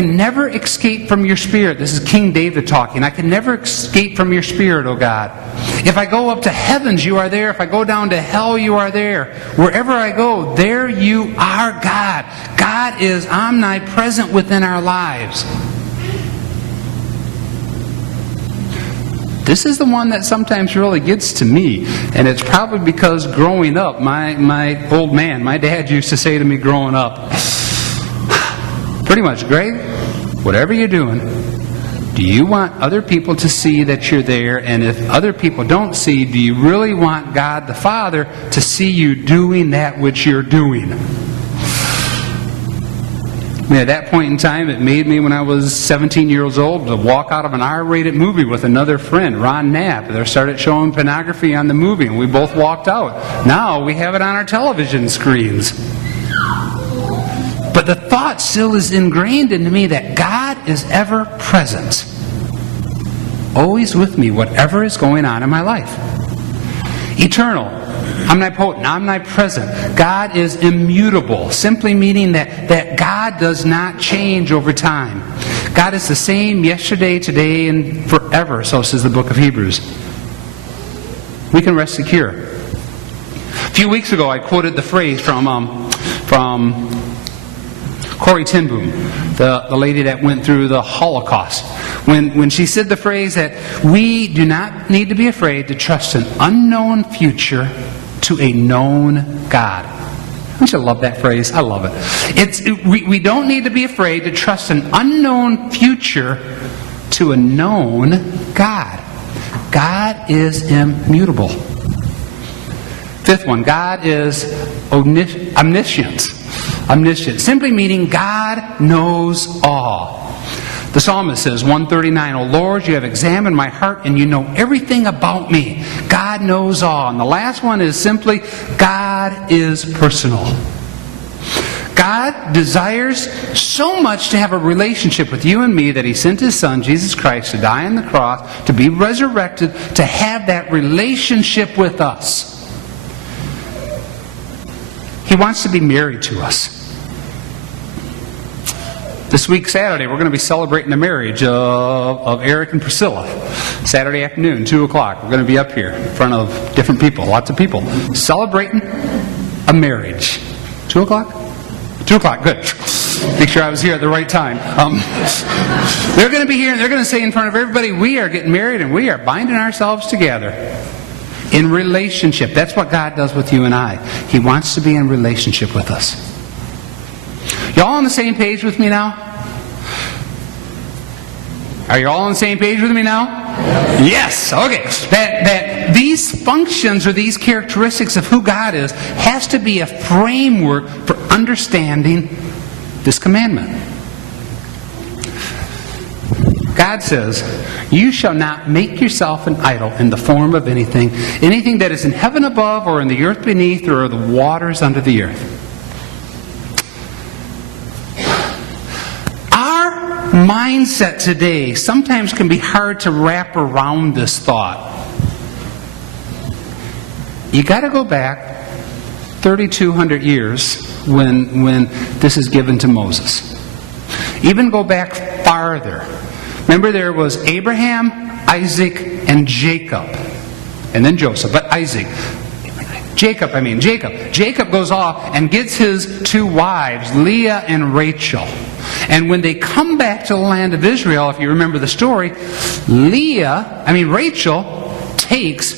can never escape from your spirit. This is King David talking. I can never escape from your spirit, O God. If I go up to heavens, you are there. If I go down to hell, you are there. Wherever I go, there you are, God. God is omnipresent within our lives. This is the one that sometimes really gets to me. And it's probably because growing up, my old man, my dad used to say to me growing up, pretty much, Greg, whatever you're doing, do you want other people to see that you're there? And if other people don't see, do you really want God the Father to see you doing that which you're doing? I mean, at that point in time, it made me, when I was 17 years old, to walk out of an R-rated movie with another friend, Ron Knapp. They started showing pornography on the movie, and we both walked out. Now we have it on our television screens. But the thought still is ingrained into me that God is ever present, always with me, whatever is going on in my life. Eternal, omnipotent, omnipresent. God is immutable, simply meaning that God does not change over time. God is the same yesterday, today, and forever, so says the book of Hebrews. We can rest secure. A few weeks ago, I quoted the phrase from Corrie ten Boom, the lady that went through the Holocaust, when she said the phrase that we do not need to be afraid to trust an unknown future to a known God. I should love that phrase. I love it. We don't need to be afraid to trust an unknown future to a known God. God is immutable. Fifth one, God is omniscient. Omniscient, simply meaning God knows all. The psalmist says, 139, O Lord, you have examined my heart and you know everything about me. God knows all. And the last one is simply, God is personal. God desires so much to have a relationship with you and me that He sent His Son, Jesus Christ, to die on the cross, to be resurrected, to have that relationship with us. He wants to be married to us. This week, Saturday, we're going to be celebrating the marriage of Eric and Priscilla. Saturday afternoon, 2 o'clock. We're going to be up here in front of different people, lots of people, celebrating a marriage. 2 o'clock? 2 o'clock, good. Make sure I was here at the right time. They're going to be here and they're going to say in front of everybody, we are getting married and we are binding ourselves together in relationship. That's what God does with you and I. He wants to be in relationship with us. Y'all on the same page with me now? Are you all on the same page with me now? Yes. Okay. That these functions or these characteristics of who God is has to be a framework for understanding this commandment. God says, you shall not make yourself an idol in the form of anything that is in heaven above or in the earth beneath or the waters under the earth. Mindset today sometimes can be hard to wrap around this thought. You got to go back 3,200 years when this is given to Moses. Even go back farther. Remember, there was Abraham, Isaac, and Jacob, and then Joseph, but Isaac. Jacob. Jacob goes off and gets his two wives, Leah and Rachel. And when they come back to the land of Israel, if you remember the story, Rachel takes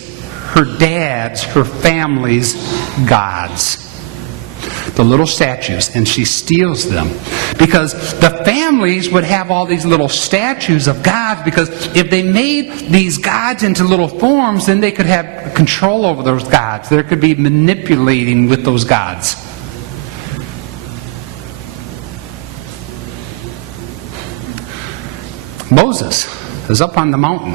her family's gods, the little statues, and she steals them. Because the families would have all these little statues of gods, because if they made these gods into little forms, then they could have control over those gods. There could be manipulating with those gods. Moses is up on the mountain.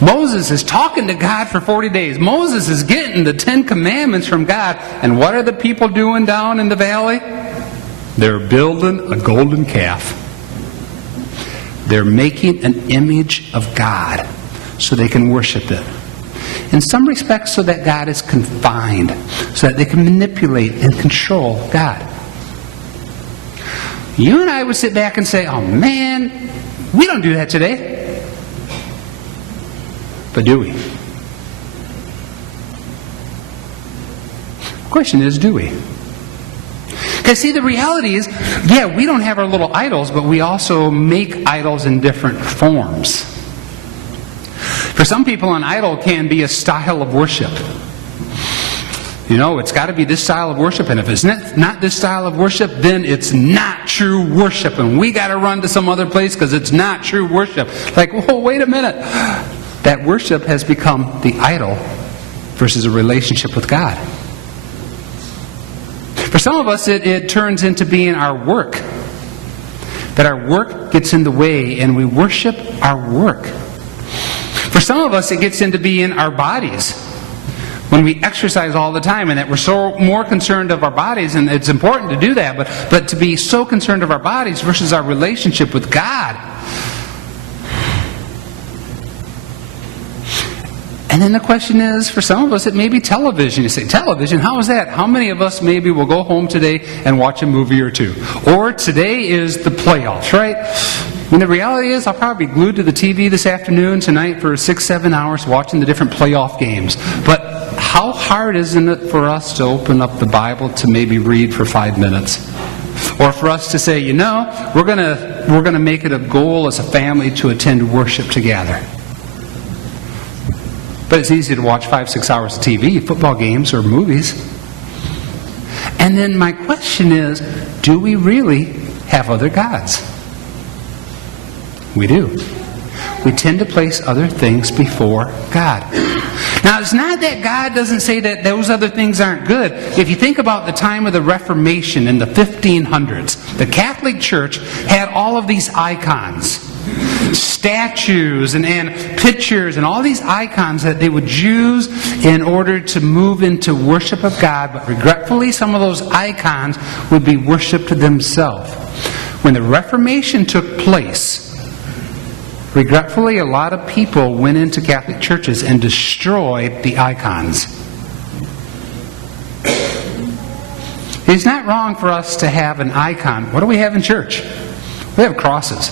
Moses is talking to God for 40 days. Moses is getting the 10 Commandments from God. And what are the people doing down in the valley? They're building a golden calf. They're making an image of God so they can worship it. In some respects, so that God is confined, so that they can manipulate and control God. You and I would sit back and say, oh man, we don't do that today. But do we? The question is, do we? Because see, the reality is, yeah, we don't have our little idols, but we also make idols in different forms. For some people, an idol can be a style of worship. You know, it's got to be this style of worship, and if it's not this style of worship, then it's not true worship, and we got to run to some other place because it's not true worship. Like, whoa, wait a minute. That worship has become the idol versus a relationship with God. For some of us, it turns into being our work. That our work gets in the way, and we worship our work. For some of us, it gets into being our bodies. When we exercise all the time, and that we're so more concerned of our bodies, and it's important to do that, but to be so concerned of our bodies versus our relationship with God. And then the question is, for some of us, it may be television. You say, television? How is that? How many of us maybe will go home today and watch a movie or two? Or today is the playoffs, right? And the reality is, I'll probably be glued to the TV this afternoon, tonight, for 6-7 hours watching the different playoff games. But how hard isn't it for us to open up the Bible to maybe read for 5 minutes? Or for us to say, you know, we're gonna make it a goal as a family to attend worship together. But it's easy to watch 5-6 hours of TV, football games or movies. And then my question is, do we really have other gods? We do. We tend to place other things before God. Now, it's not that God doesn't say that those other things aren't good. If you think about the time of the Reformation in the 1500s, the Catholic Church had all of these icons, statues and pictures and all these icons that they would use in order to move into worship of God. But regretfully, some of those icons would be worshipped themselves. When the Reformation took place, regretfully, a lot of people went into Catholic churches and destroyed the icons. It's not wrong for us to have an icon. What do we have in church? We have crosses.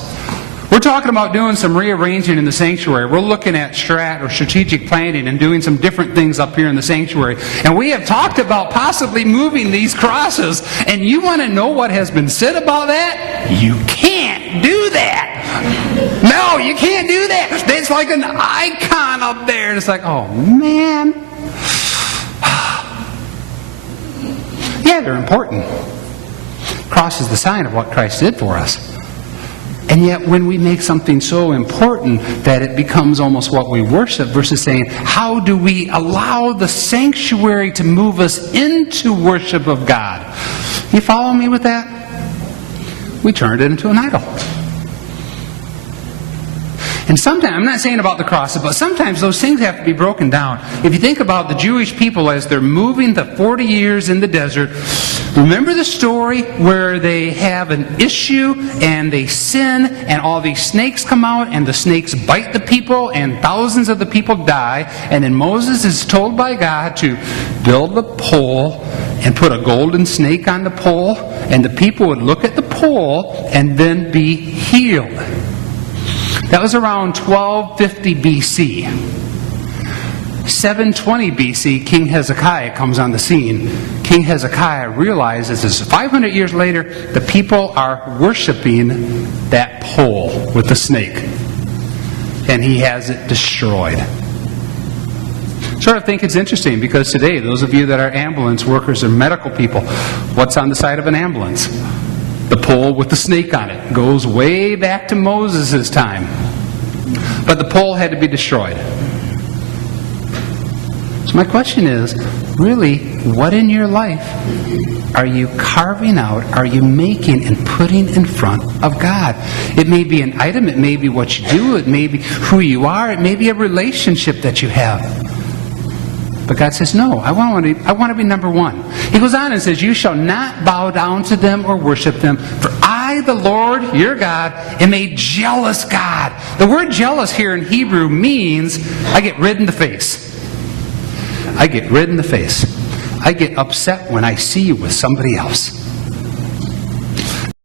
We're talking about doing some rearranging in the sanctuary. We're looking at strategic planning and doing some different things up here in the sanctuary. And we have talked about possibly moving these crosses. And you want to know what has been said about that? You can't do that. No, you can't do that. There's like an icon up there. And it's like, oh man. Yeah, they're important. Cross is the sign of what Christ did for us. And yet when we make something so important that it becomes almost what we worship versus saying, how do we allow the sanctuary to move us into worship of God? You follow me with that? We turned it into an idol. And sometimes, I'm not saying about the crosses, but sometimes those things have to be broken down. If you think about the Jewish people as they're moving the 40 years in the desert, remember the story where they have an issue and they sin and all these snakes come out and the snakes bite the people and thousands of the people die, and then Moses is told by God to build a pole and put a golden snake on the pole, and the people would look at the pole and then be healed. That was around 1250 BC. 720 BC, King Hezekiah comes on the scene. King Hezekiah realizes as 500 years later, the people are worshiping that pole with the snake. And he has it destroyed. Sort of think it's interesting because today, those of you that are ambulance workers or medical people, what's on the side of an ambulance? The pole with the snake on it. Goes way back to Moses' time. But the pole had to be destroyed. So my question is, really, what in your life are you carving out, are you making and putting in front of God? It may be an item, it may be what you do, it may be who you are, it may be a relationship that you have. But God says, no, I want to be number one. He goes on and says, you shall not bow down to them or worship them, for I, the Lord, your God, am a jealous God. The word jealous here in Hebrew means I get red in the face. I get red in the face. I get upset when I see you with somebody else.